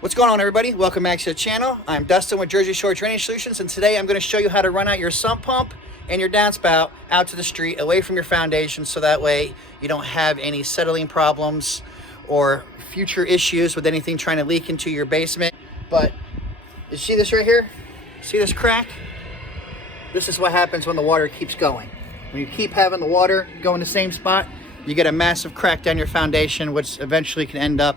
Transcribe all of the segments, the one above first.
What's going on, everybody? Welcome back to the channel. I'm Dustin with Jersey Shore Drainage Solutions, and today I'm going to show you how to run out your sump pump and your downspout out to the street away from your foundation, so that way you don't have any settling problems or future issues with anything trying to leak into your basement. But you see this right here? See this crack? This is what happens when the water keeps going. When you keep having the water go in the same spot, you get a massive crack down your foundation, which eventually can end up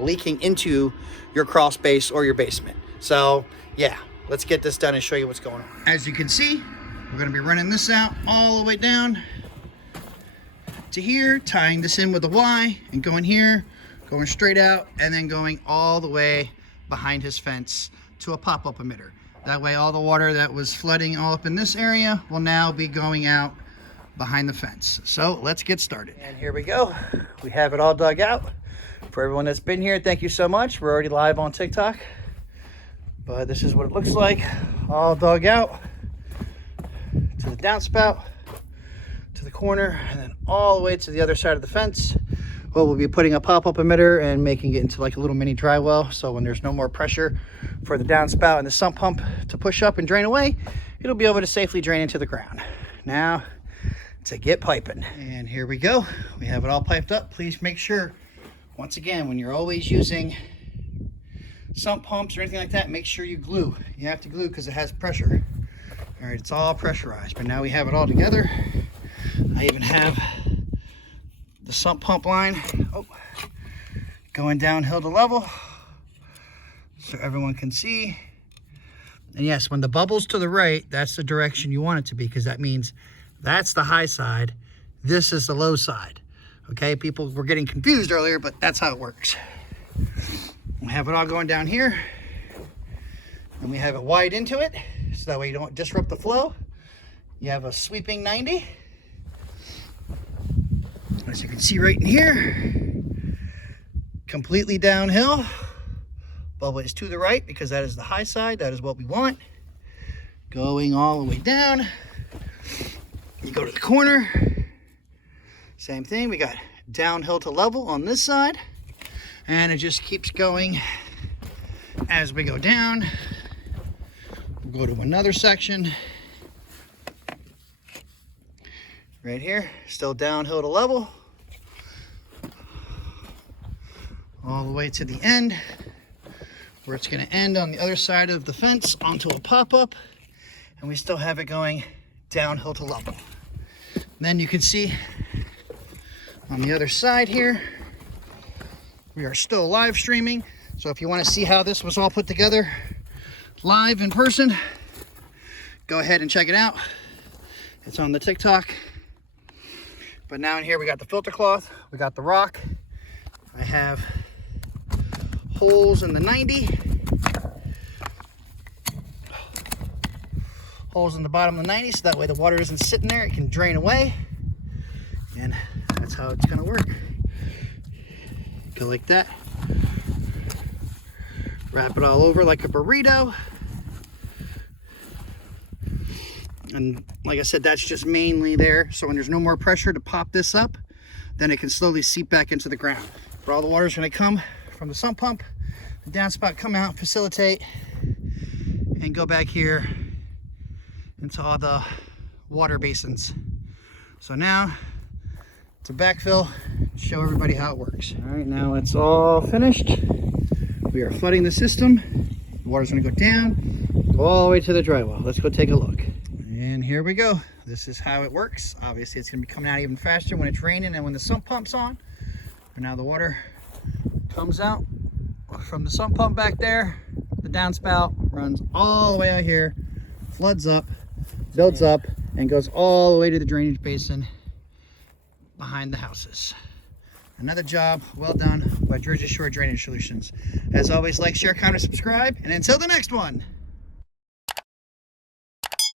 leaking into your crawl space or your basement. So yeah, let's get this done and show you what's going on. As you can see, we're going to be running this out all the way down to here, tying this in with a Y and going here, going straight out, and then going all the way behind his fence to a pop-up emitter. That way all the water that was flooding all up in this area will now be going out behind the fence. So let's get started. And here we go. We have it all dug out. For everyone that's been here, thank you so much. We're already live on TikTok, but this is what it looks like, all dug out to the downspout, to the corner, and then all the way to the other side of the fence. Well, we'll be putting a pop-up emitter and making it into like a little mini dry well, so when there's no more pressure for the downspout and the sump pump to push up and drain away, it'll be able to safely drain into the ground. Now to get piping. And here we go. We have it all piped up. Please make sure, once again, when you're always using sump pumps or anything like that, make sure you glue. You have to glue because it has pressure. All right, it's all pressurized, but now we have it all together. I even have the sump pump line going downhill to level so everyone can see. And yes, when the bubble's to the right, that's the direction you want it to be, because that means that's the high side, this is the low side. Okay, people were getting confused earlier, but that's how it works. We have it all going down here, and we have it wide into it, so that way you don't disrupt the flow. You have a sweeping 90. As you can see right in here, completely downhill. Bubble is to the right because that is the high side. That is what we want. Going all the way down. You go to the corner. Same thing, we got downhill to level on this side, and it just keeps going as we go down. We'll go to another section right here, still downhill to level, all the way to the end, where it's going to end on the other side of the fence onto a pop-up, and we still have it going downhill to level. And then you can see on the other side here, we are still live streaming. So if you want to see how this was all put together live in person, go ahead and check it out. It's on the TikTok. But now in here, we got the filter cloth, we got the rock. I have holes in the 90. Holes in the bottom of the 90, so that way the water isn't sitting there, it can drain away. And that's how it's gonna work. Go like that. Wrap it all over like a burrito. And like I said, that's just mainly there, so when there's no more pressure to pop this up, then it can slowly seep back into the ground. But all the water is gonna come from the sump pump, the downspout come out, facilitate, and go back here into all the water basins. So now to backfill, show everybody how it works. All right, now it's all finished. We are flooding the system. The water's gonna go down, go all the way to the dry well. Let's go take a look. And here we go. This is how it works. Obviously it's gonna be coming out even faster when it's raining and when the sump pump's on. But now the water comes out from the sump pump back there. The downspout runs all the way out here, floods up, builds up, and goes all the way to the drainage basin behind the houses. Another job well done by Jersey Shore Drainage Solutions. As always, like, share, comment, subscribe, and until the next one.